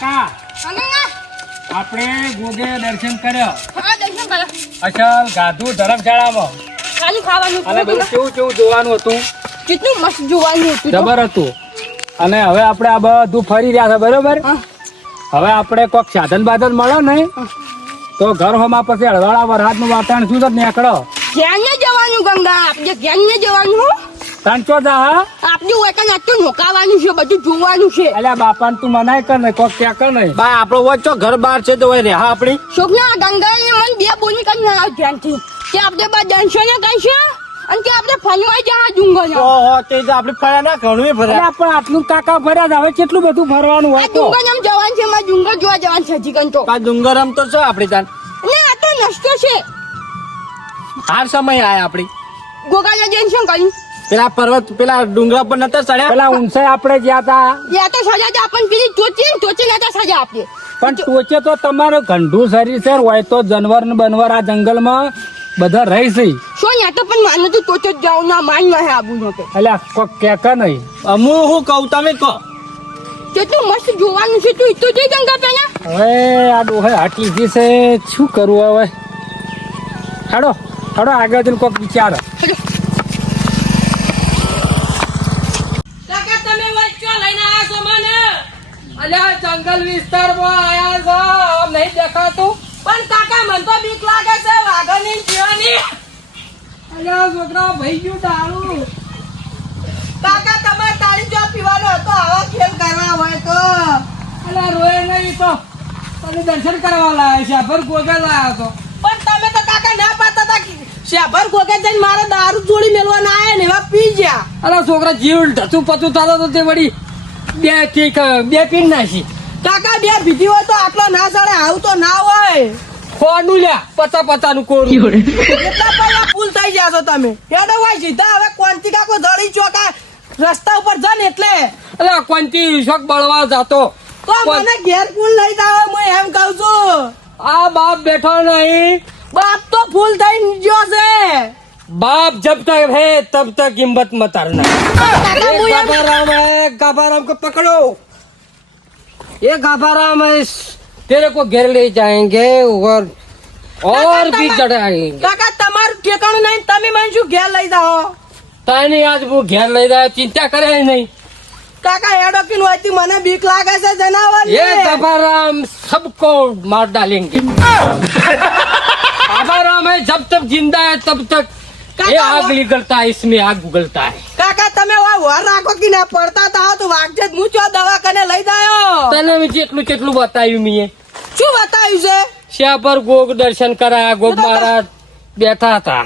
કાકા આપણે ગોગે દર્શન કર્યો. હા દર્શન કરો. અસલ ગાધું ધર્મશાળામાં ખાલી ખાવાનું અને બધું કેવું કેવું જોવાનું હતું. કેટલું મસ્ત જોવાનું હતું. જબર હતું. અને હવે આપણે આ બધું ફરી રહ્યા છે બરોબર. હવે આપણે કોઈક સાધન બાધન મળે ને તો ઘર હોમાં પછી અડવાળા વરસાદનું વાતાવરણ શું છે નીકળો. ક્યાં ને જવાનું ગંગા? આપણે ક્યાં ને જવાનું હો? તાંચો જા હા આપણે ઓકા નાચો નોકાવાનું છે, બધું જોવાનું છે. અલ્યા બાપાને તું મનાય કર ને કોક ક્યાં કર નહીં. બા આપણો વચ્ચો ઘર બહાર છે તો હોય રે હા આપણી છોકરા ગંગા ને મને બે બોલી કરીને આવ ધ્યાનથી કે આપણે બા દર્શન કહીશું અને કે આપણે ફરવા જા ડુંગર ઓહો તે તો આપણે ફર્યા ના ઘણું ફર્યા. અલ્યા પણ આટલું કાકા ફર્યા છે, હવે કેટલું બધું ફરવાનું આ હોય તો. ડુંગર આમ જવાનું છે, મારે ડુંગર જોવા જવાનું છે હજી કંતો. આ ડુંગર આમ તો છે આપણી તાન ને આ તો નસ્તો છે. હાર સમય આયા આપણી ગોગાના જઈને શું કર્યું? પેલા પર્વત પેલા ડુંગરા પર નતા ચડ્યા પેલા ઊંચાઈ આપણે ગયા તા યા તો સજા તો આપણને પેલી ટોચી નતા સજા આપીએ. પણ ટોચે તો તમારું ગંઢું શરીર છે હોય તો જનવર ને બનવર આ જંગલમાં બધા રહી છે. શું યા તો પણ માને તો ટોચ જ જાવ ના માન ના હે આબુ નો કે એટલે કોક કે નહીં. અમુ હું કહું તમે કહો કેટલું મસ્ત જોવાનું છે. તું તો જઈ ગંગા પેલા હવે આ ડોહે હાટી ગઈ છે, શું કરવું હવે. હેડો હેડો આગળ જઈને કોક વિચાર. અલ્યા જંગલ વિસ્તારમાં આયા છો, આમ નહીં દેખાતું. પણ કાકા મને તો બીક લાગે છે વાઘની જીવાની. અલ્યા છોકરા ભાઈ ગયું દારૂ. કાકા તમારે તાળી જો પીવાનો હતો આવા ખેલ કરવા હોય તો. અલ્યા રોય નહીં તો તને દર્શન કરવા લાયા છે, ભર ગોગા લાયા તો. પણ તમે તો કાકા ના પાતા હતા શેભર ગોગે જઈને મારે દારૂ જોડી મેલવા ના આયા ને એવા પી ગયા. અલ્યા છોકરા જીવ ઢચું પચું થતો તો તે વળી બે પીન નાખી. કાકા બે ભીધી હોય તો આટલો ના ચડે, આવું તો ના હોય. ખોનું લ્યા પચા નું કોરું. કેટલા પૈયા ફૂલ થઈ ગયા છો તમે. હેડો હોય સીધા હવે કોનથી કાકો ધડી ચોકા રસ્તા ઉપર જ ને એટલે. અલ્યા કોનથી શોક બળવા જાતો. તો મને ઘેર ફૂલ લઈ જાવ હું એમ કહું છું. આ બાપ બેઠો નહીં. બાપ તો ફૂલ થઈ ગયો છે. बाप जब तक है तब तक हिम्मत मत हारना. गाभाराम को पकड़ो. ये गाभाराम है, तेरे को घेर ले जाएंगे और भी चढ़ाएंगे. કાકા તમારું ઠેકાણું નહીં, તમે મને શું ઘેર લઈ જાઓ. तानी आज वो घेर ले जाए, चिंता करे नहीं. કાકા હેડો કિન હોયથી મને બીક લાગે છે જનાવર. ये गाभाराम सबको मार डालेंगे. गाभाराम है जब तक जिंदा है तब तक ये आग निकलता है, इसमें आग उगलता है. કાકા તમે વાર રાખો કે ના પડતા તા તો વાગજે હું ચો દવાખાને લઈ જાયો. તને મેં જેટલું બતાવ્યું મેં. શું બતાવ્યું છે? શ્યા પર ગોગ દર્શન કરાયા. ગોગ મહારાજ બેઠા હતા.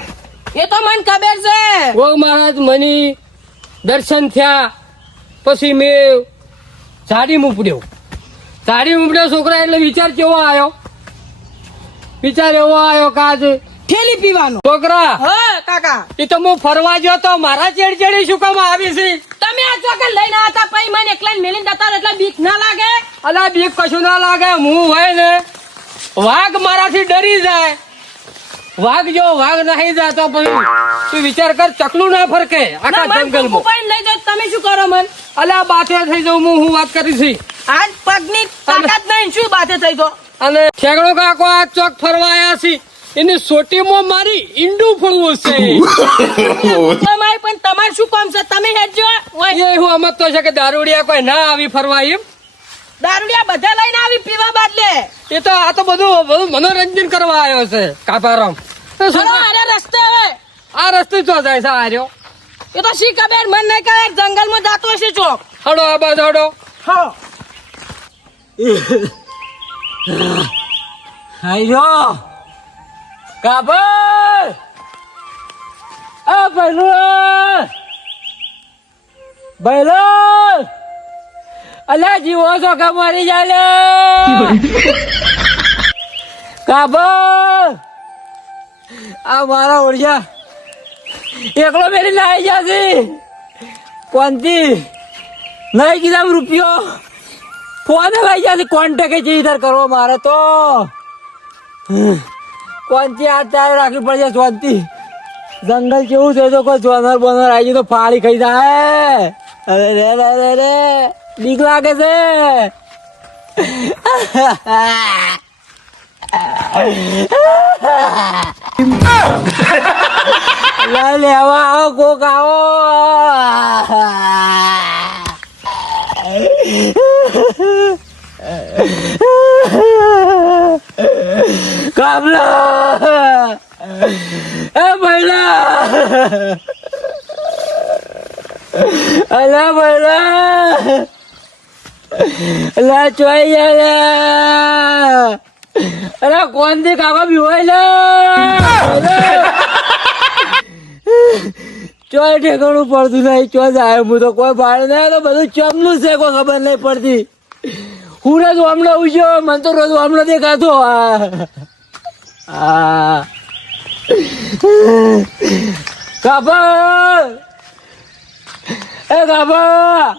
એ તો મને ખબર છે. ગોગ મહારાજ મને દર્શન થયા પછી મેં સાડી મૂપડ્યો છોકરા. એટલે વિચાર કેવો આવ્યો? વિચાર એવો આવ્યો કે આજે ઠેલી પીવાનો. છોકરા હા કાકા એ તો હું ફરવા ગયો તો મારા ચેડી શું કામ આવી છે? તમે આ ચોકે લઈને હતા પછી મને એકલા મેલીને જતા એટલે બીક ના લાગે? અલા બીક કશું ના લાગે. હું હોય ને વાઘ મારાથી ડરી જાય. વાઘ નહીં જાય તો પછી તું વિચાર કર, ચકલું ના ફરકે આખા જંગલમાં. લઈ જાવ તમે શું કરો મન? અલા બાથે થઈ જાઉં હું વાત કરી છે. આજ પગની તાકાત નહીં, શું બાતે થઈ ગયો? અને ઠેકડો કાકો આ ચોક ફરવા આવ્યા છે, એની સોટીમાં મારી ઈંડું ફળવું છે. તમારે પણ તમારે શું કામ છે? તમે હેડજો. એ હું સમજતો છે કે દારૂડિયા કોઈ ના આવી ફરવા એમ. દારૂડિયા બધા લઈને આવી પીવા બદલે. એ તો આ તો બધું મનોરંજન કરવા આવ્યો છે કાપારામ. ચલો અરે રસ્તે હવે. આ રસ્તે ચો જાય છે આર્યો? એ તો શી ખબર, મન નહીં કહે જંગલમાં જાતો હશે ચોક. હડો આ બાજુ હડો. હા આર્યો કાબર. આ બૈલો અલ્યા જીવો છો કે મરી જાય કાબર. આ મારા ઓળિયા એકલો મેરી લાવી ગયા છે. કોનથી નહીં કીધા રૂપિયો ફોન લઈ ગયા છે. કોન્ટેક્ટ ચીતર કરવો મારે તો કોનથી હાથ ચારે રાખવી પડશે. શાંતિ જંગલ કેવું છે તો કોઈ જોનર બોનર આવી તો ફાળી ખાઈ જાય. અરે રે બીક લાગે છે. લેવા આવો કોક આવો. કાબલા એ ભૈલા અલા ભૈલા અલા ચોઈ ગયા અરે કોણ થી કાકા બીવાય ચોય ઠેકાણું પડતું નહીં ચો જાય હું તો કોઈ ભાડે નહીં તો બધું ચમનું છે કોઈ ખબર નહીં પડતી હું રોજ વામડો ઉજ્યો મને તો રોજ વામડો દેખાતો કાબા એ કાબા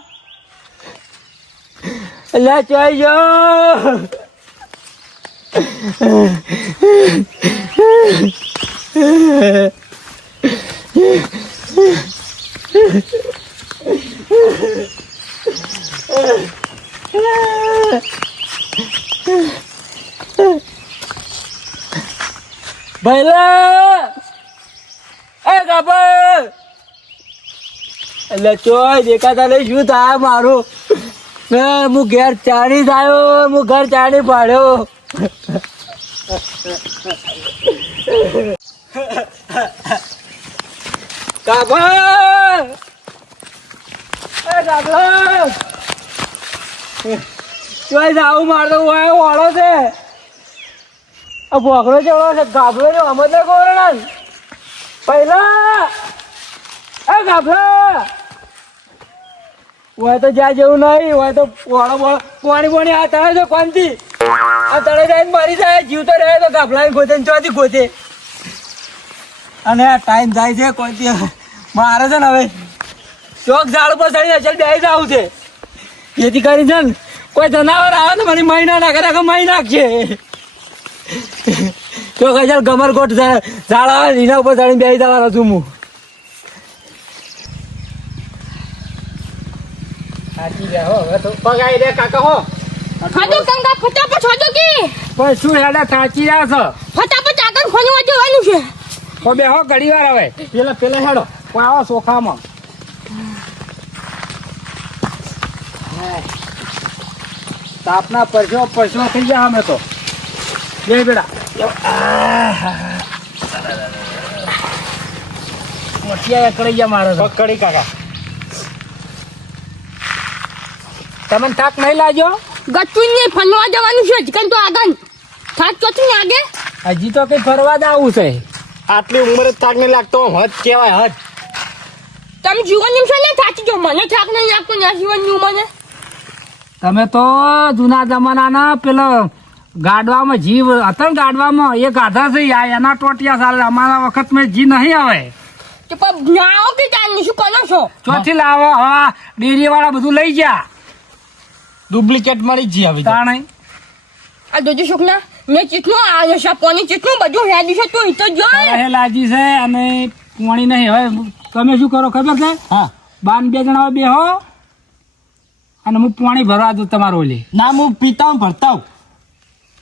લે ચોઈ જાઓ ભૈલા એ કાબા એટલે ચોય દેખાતા નહીં શું થાય મારું હું ઘેર ચાણી આવ્યો હું ઘર ચાણી પાડ્યો કાબા એ કાબલા ચોય જાવું મારતો વાળો છે આ ભોગડો ચડો છે ગાભડો ને અમદ ને કોરો ને પહેલા એ ગાભડા હોય તો જ્યાં જેવું નહીં હોય તો પાણી આ તળે છે કોનથી આ તળે જાય મારી જાય જીવતો રહે તો ગાભડા ગોતે ચોથી ગોતે અને આ ટાઈમ જાય છે કોનથી મારે છે ને હવે ચોક ઝાડ ઉપર ચડીને અચલ બેસી જવું છે જેથી કરી છે ને કોઈ જનાવર આવે તો મને મહિના નાખે રાખે મહી નાખશે તો કઈ ચાલ ગમરકોટ ઝાડ આવે એના ઉપર ચડીને બેસી જવાનો છું હું સાચી જાય હો હવે તો પગાઈ દે કાકા હો ખાધો કંગા ફટાફટ છોડો કે પણ શું હેડા થાચી રહ્યા છો ફટાફટ આગળ ખોલવા જવાનું છે હો બે હો ઘડી વાર હવે પેલા હેડો કોઈ આવો સોખામાં તાપના પરસો થઈ ગયા અમે તો બે બેડા મોટિયા એકડી ગયા મારે પકડી કાકા તમને થાક નહીં લાગ્યો ગચ્ચું ને ફરવા જવાનું છે હજકન તો આગળ થાક ચોથી ને આગે હજી તો કઈ ફરવા જ આવું છે આટલી ઉંમરે જ થાક નહીં લાગતો હદ કહેવાય હદ તમે જીવન નિમ છે ને થાકી જો મને થાક નહીં લાગતો ને જીવન નિમ મને તમે તો જૂના જમાનાના પેલો ગાડવામાં જીવ હતા ને ગાડવામાં એ ગાધા છે એના ટોટિયા ચાલે અમારા વખત મેં જી નહીં આવે તો પણ નાઓ કે તાની શું કરો છો ચોથી લાવો હા ડેરી વાળા બધું લઈ ગયા ડુપ્લિકેટ મળી જ હવે તાણે આ દોજો છોકના મેં ચીટલું આ નશા પાણી ચીટલું બધું હેડી છે તું ઈ તો જો હે લાજી છે અને પાણી નહીં હવે તમે શું કરો ખબર છે હા બાન બે જણા બેહો અને હું પાણી ભરવા દઉં તમારું ઓલી ના હું પીતા હું ભરતા હું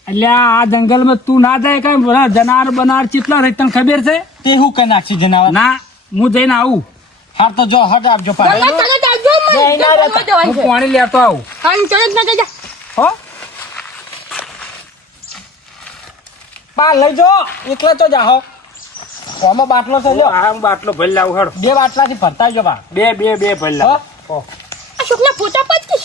એટલે આ જંગલમાં તું ના જાય કઈ જનાર બનાર ચેટલા રહી તને ખબર છે તે હું કઈ નાખી જનાવર ના હું જઈને આવું હાર તો જો હટ આપજો ગંગા પાડે તને જાજો મને જવાનું હું છે પાણી લેતો આવું હા ચલ ના જા હો પા લઈ જો એકલા તો જાહો કોમાં બાટલો છે લ્યો આ બાટલો ભરી લાવું હેડો બે બાટલાથી ભરતા જો બા બે ભરી લાવું આ છોકના ફોટા પાડતી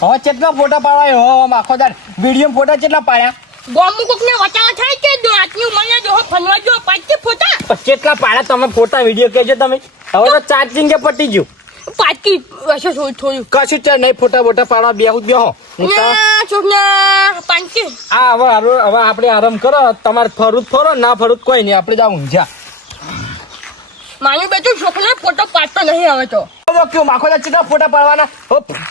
હવે કેટલા ફોટા પાડવાય હો આખો દાડ વિડીયો ફોટા કેટલા પાડ્યા ગોમુ કોકને વટા થાય કે દો આટલી મને જો ફનવા જો પાડતી ફોટા કેટલા પાડ્યા તમે ફોટા વિડીયો કહેજો તમે હવે તો ચાર્જિંગ કે પટી ગયું પાડતી હશે થોડું કશું છે નહીં ફોટા બોટા પાડવા બેહો ના છોકના પાડતી આ હવે આપણે આરામ કરો તમારે ફરું ફરો ના ફરું કોઈ નહીં આપણે જાવ ઊંઝા માનું બેટું છોકરા ફોટો પાડતો નહીં હવે તો કેવું માખો કેટલા ફોટા પાડવાના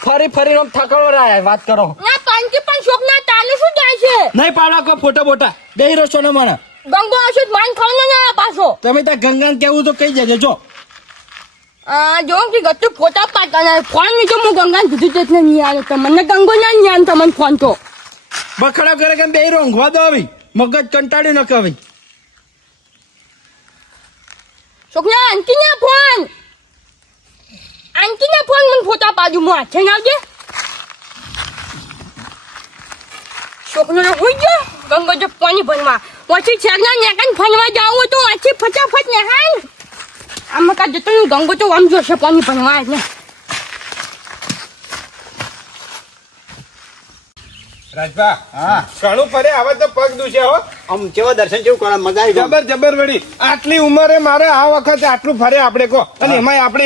ફરી થકડો રહ્યા વાત કરો ના પાડતી પણ છોકરા તાનું શું જાય છે નહીં પાડવા કોઈ ફોટા બોટા બેહી રહો છો ને મને ગંગો હશે માન ખાવ ને પાછો તમે ત્યાં ગંગાને કેવું તો કહી જજો જો જો કે ગત્તુ ફોટા પાડતા ફોન ની તો હું ગંગાને કીધું જ નહીં આવે તમને ગંગો ના નહીં તમને ફોન તો બખડા કરે કે બે રોંઘવા દો હવે મગજ કંટાળી ન કહેવાય. છોકરા આંટીના ફોન મને ફોટા પાડું હું હાથે નાખજે. છોકરો હોઈ ગયો ગંગો જો પાણી ભરવા પછી શેરના નેકાને ફરવા જાવું તો આથી ફટાફટ નેહાય આમાં કા જતો ગંગો તો આમ જોશે પાણી ભરવા એટલે. રાજભા હા ઘણું ફરે હવે તો પગ દુશે હો. આમ કેવા દર્શન કેવું કરે મજા આવી જબર જબર વળી આટલી ઉંમરે મારે આ વખતે આટલું ફરે આપણે કહો અને એમાંય આપણે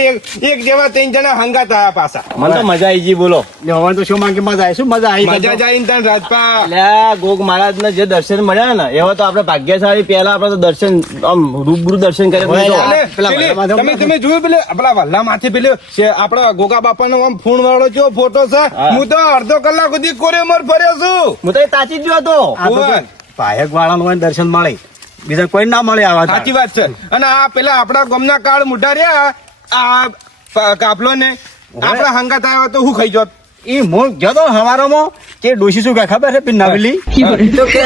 એક જેવા 3 જણા હંગાત આયા પાછા. મને તો મજા આવી ગઈ બોલો હવે તો શું માંગે મજા આવી શું મજા આવી મજા જ આઈને તને રાજભા. એટલે ગોગ મહારાજ ને જે દર્શન મળ્યા ને એવા તો આપણે ભાગ્યશાળી પહેલા આપણે તો દર્શન આમ રૂબરૂ દર્શન કરે અને પેલી તમે જોયું પેલા વલ્લા માથે પેલું આપડા ગોગા બાપા નો આમ ફૂણ વાળો જો ફોટો છે. હું તો અડધો કલાક સુધી કોરેમર ફર્યો છું. હું તો તાચી જ ગયો હતો પાયક વાળા નું દર્શન મળે બીજા કોઈ ના મળે આવા સાચી વાત છે. અને આ પેલા આપડા ગામના કાળ મુઢા રહ્યા આ કાફલો ને આપડા હંગાત આવ્યો તો હું ખાઈ જોત. એ હું ગયો તો હવારોમાં કે ડોશી શું કે ખબર છે પિન્નાવેલી તો કે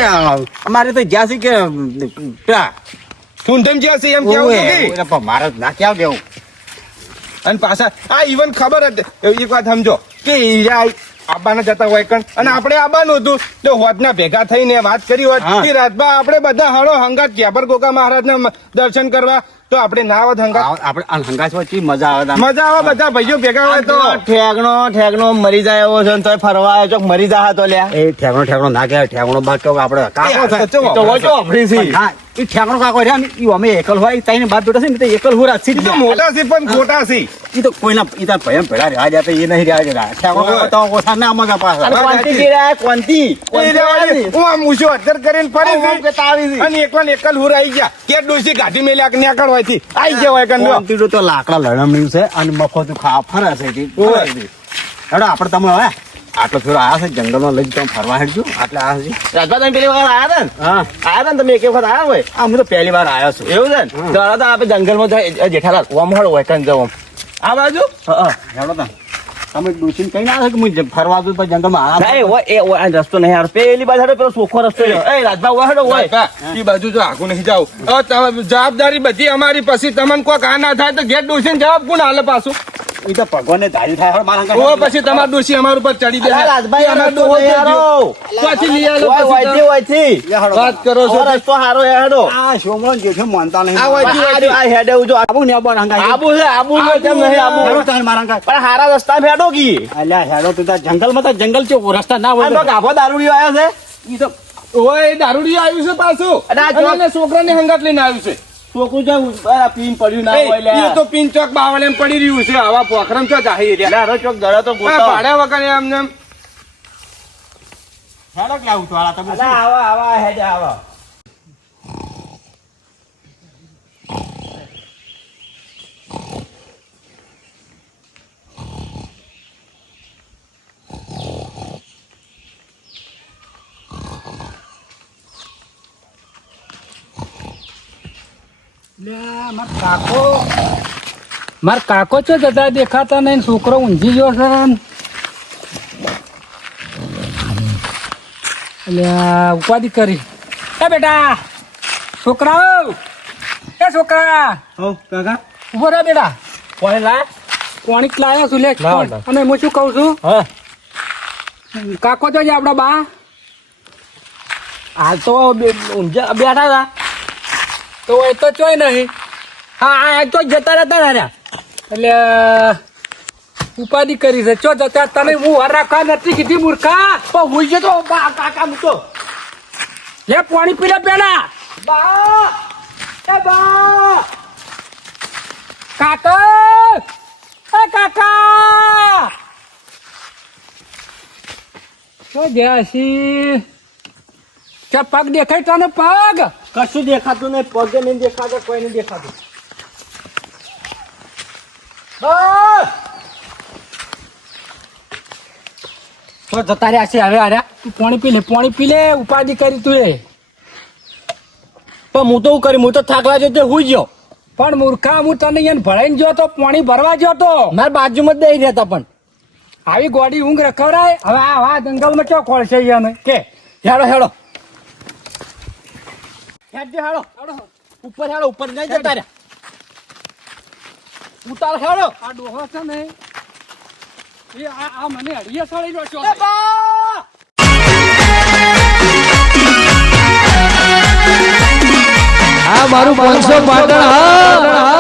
અમારે તો જ્યાં છે કે પેલા ઠૂંઠમ જ્યાં છે એમ કેવું હતું કે મારે ના ક્યાં દેવું અને પાછા આ ઇવન ખબર હતી એક વાત સમજો કે આબાના જતા હોય કણ અને આપણે આબાનું હતું તો હોદના ભેગા થઈને વાત કરી હોત કે રાતભા આપણે બધા હળો હંગાત કેબર ગોગા મહારાજના દર્શન કરવા તો આપણે ના આવત હંગાત. આપણે હંગાત વચ્ચે મજા આવે મજા આવે બધા ભાઈઓ ભેગા હોય તો. ઠેગણો મરી જાય એવો છે તો ફરવા આવ્યો છો મરી જા તો લ્યા એ ઠેગણો ના કહેવાય ઠેગણો બાદ તો આપણે કાકો થાય એ ઠેગણો કાકો રહ્યા ને અમે એકલ હોય તઈને બાદ બેઠા છે ને તો એકલ હું રાખી તો મોટા છે પણ ખોટા છે. એ તો કોઈના ઈતા ભયમ ભેડા રહ્યા જાય એ નહીં રહ્યા જરા ઠેગણો કાકો તો ઓછા ના મગા પાછા કોંતી ગીરા કોંતી હું આમ ઊંચો અધર કરીને ફરી છે અને એકલ હું રહી ગયા કે ડોસી ગાડી મેલ્યા કે નેકળ હોય થી આઈ ગયા હોય કંડો. કોંતી તો લાકડા લણમણ્યું છે અને મફત ખાવા ફરે છે હેડો આપણે તમે હવે આટલો ફેરો આયા છે જંગલમાં લઈ તમે ફરવા હેડજો એટલે આ છે રાજભા તમે પેલી વખત આયા હતા ને આયા હતા ને તમે એક વખત આયા હોય હું તો પહેલી વાર આવ્યો છું એવું છે ને તો આપણે જંગલમાં જાય જેઠાલાલ ઓમ હળ હોય કન જવું આ બાજુ હેડો તા તમે ડૂસીને કઈ ના કે હું ફરવા દઉં પછી જંગલમાં આ રસ્તો નહીં યાર પેલી બાજુ હેડો પેલો ચોખ્ખો રસ્તો એ રાજભા હોય હેડો હોય એ બાજુ જો આગું નહીં જાવ જવાબદારી બધી અમારી પછી તમને કોઈ કા ના થાય તો ઘેર ડોસીને જવાબ કોણ હાલે પાછું એ તો ભગવાન ને ધારી થાય ઓ પછી તમાર ડોસી અમાર ઉપર ચડી દે રાજભાઈ અમાર પછી લઈ આલો વાત કરો છો રસ્તો હારો હેડો આ સોમણ જે છે માનતા નહીં આ હેડે જો આબુ ને આબુ હંગાઈ આબુ છે કેમ નહીં આબુ હેડો તાર મારા હંગાઈ પણ હારા રસ્તા હેડો કી અલ્યા હેડો તો જંગલમાં તો જંગલ છે રસ્તા ના હોય તો ગાભો દારૂડિયો આવ્યો છે ઈ તો ઓય દારૂડિયો આવ્યું છે પાછું અને છોકરાને હંગાત લઈને આવ્યું છે. છોકરું જો પીન પડ્યું ના હોય લે એ તો પિન ચોક બાવળ એમ પડી રહ્યું છે આવા પોખરમ ચો જાહી રે લે ચોક દડા તો ગોતો ભાડે વગર એમ હેડો કે આવું તો આલા તમે આવા હેડે આવા માર કાકો છો જતા દેખાતા નહીં છોકરો ઊંઘી ગયો છે એટલે ઉપાધિ કરી એ બેટા છોકરાઓ એ છોકરા કાકા ઉભો રહે બેટા કોણે લાય કોણી લાયા છું લે અને હું શું કહું છું કાકો તો આપડા બા હાલ તો બેઠા હતા તો એ તો ચોય નહીં હા તો જતા રહેતા ને એટલે ઉપાધિ કરી છે ચો જતા તને હું વાર રાખવા નથી કીધી મૂર્ખા તો હું ગયો તો કાકા મૂકો લે પાણી પી લે પેલા બા એ બા કાકા એ કાકા તો જ્યાસી કે પગ દેખાય તને પગ કશું દેખાતું નહીં પગે નહીં દેખાતું કોઈ નહીં દેખાતું તો જતા રહ્યા છે હવે આર્યા તું પાણી પી લે ઉપાધિ કરી તું એ પણ હું તો કરી હું તો થાકલા જો હુઈ ગયો પણ મૂર્ખા હું તને અહીંયા ભરાઈને ગયો તો પાણી ભરવા ગયો તો મારા બાજુમાં જ દઈ રહ્યા હતા પણ આવી ગોડી ઊંઘ રખવરાય હવે આ જંગલમાં ક્યાં ખોળશે અમે કે હેડો હેડો હેડો ઉપર હેડો ઉપર નહીં જતા રહ્યા ઉતાર હેડો આ ડોહો છે ને એ આ મને હડિયા સળી રહ્યો છો આ મારું 500 પાટણ હા